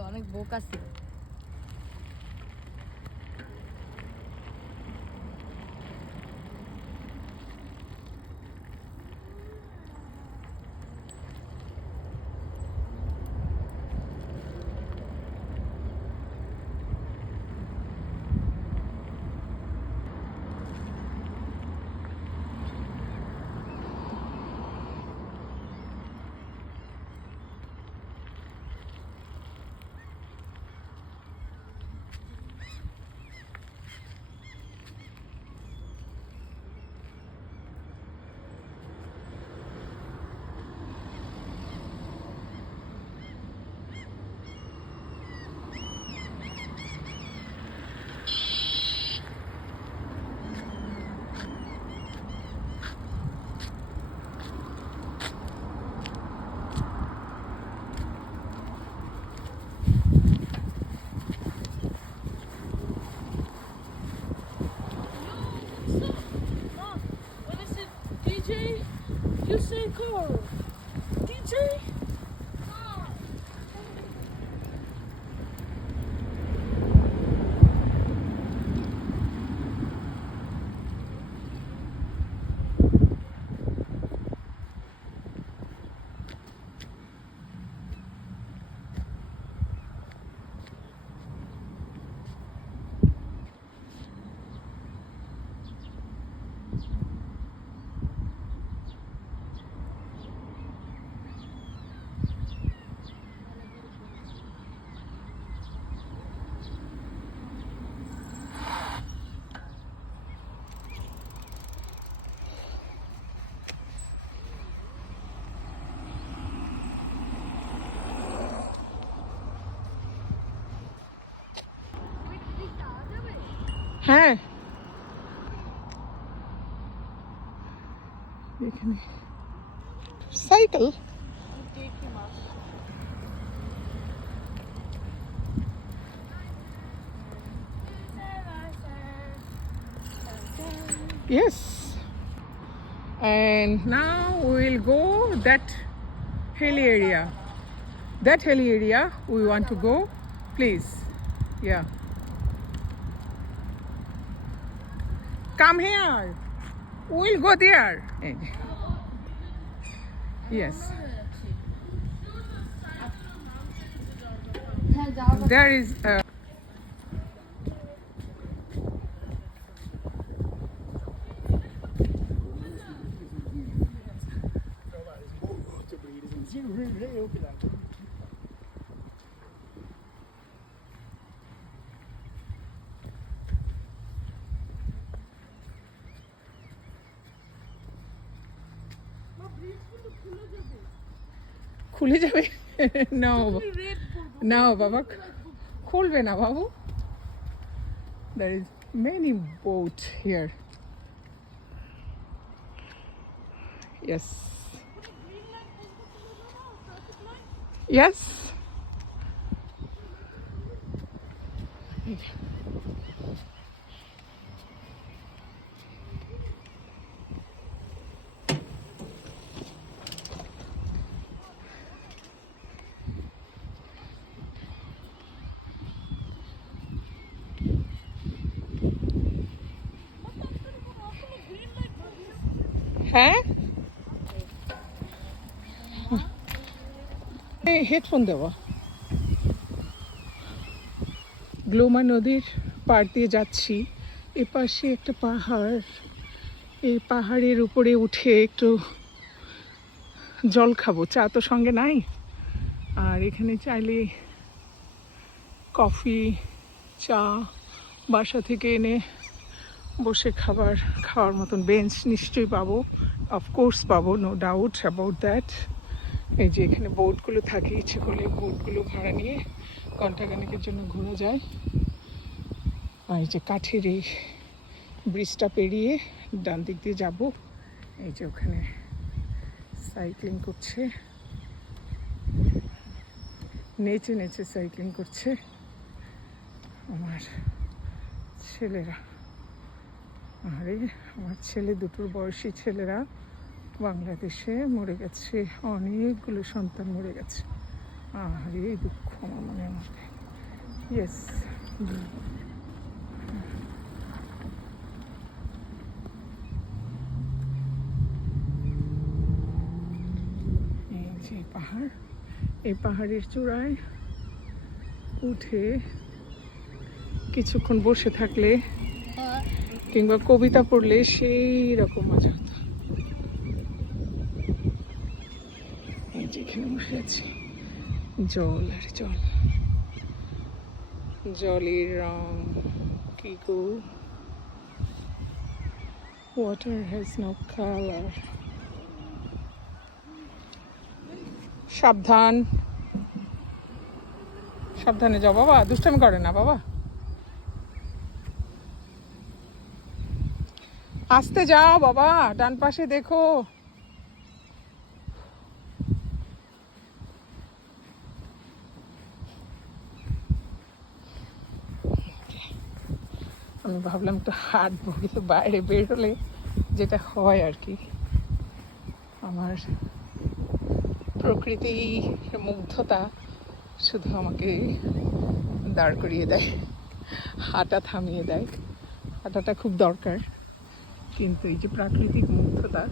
অনেক বোকা আছে DJ, you say Carl. DJ? হ্যাঁ এখানে cycle Yes. And now we will go that hilly area. That hilly area we want to go. Please. Yeah. Come here. We'll go there. Eh. Yes. There is a খুলে যাবে? নাও নাও বাবা। খুলবে না বাবু। There is many boat here yes yes হ্যাঁ? Headphone দেওয়া গ্লোমা নদীর পাড় দিয়ে যাচ্ছি। এপাশে একটা পাহাড়। এই পাহাড়ের উপরে উঠে একটু জল খাব। চা তো সঙ্গে নাই। আর এখানে চাইলে কফি, চা, বাসা থেকে এনে বসে খাবার খাওয়ার মতন বেঞ্চ নিশ্চয়ই পাবো। অফকোর্স পাবো নো ডাউট অ্যাবাউট দ্যাট এই যে এখানে বোটগুলো থাকে, ইচ্ছে করলে বোটগুলো ভাড়া নিয়ে ঘন্টাখানেকের জন্য ঘুরে যায়। আর এই যে কাঠের এই ব্রিজটা পেরিয়ে ডান দিক দিয়ে যাব। এই যে ওখানে সাইক্লিং করছে। নেচে নেচে সাইক্লিং করছে। আমার ছেলেরা। আরে, আমার ছেলে, দুটোর বয়সী ছেলেরা বাংলাদেশে মরে গেছে, অনেকগুলো সন্তান মরে গেছে। আরে দুঃখ আমার মনের মধ্যে। ইয়েস যে পাহাড়, এই পাহাড়ের চূড়ায় উঠে কিছুক্ষণ বসে থাকলে কিংবা কবিতা পড়লে সেই রকম মজা। হতো এই যে বসে আছি। জল আর জল। জলের রং কি গো? ওয়াটার হ্যাজ নো কালার সাবধান। সাবধানে যাও বাবা, দুষ্টামি করে না বাবা। আসতে যাও বাবা, ডান পাশে দেখো। আমি ভাবলাম একটু হাঁটবো, কিন্তু বাইরে বেরোলে যেটা হয় আর কি। আমার প্রকৃতি, মুগ্ধতা শুধু আমাকে দাঁড় করিয়ে দেয়, হাঁটা থামিয়ে দেয়। হাঁটাটা খুব দরকার। কিন্তু এই যে প্রাকৃতিক মুগ্ধতা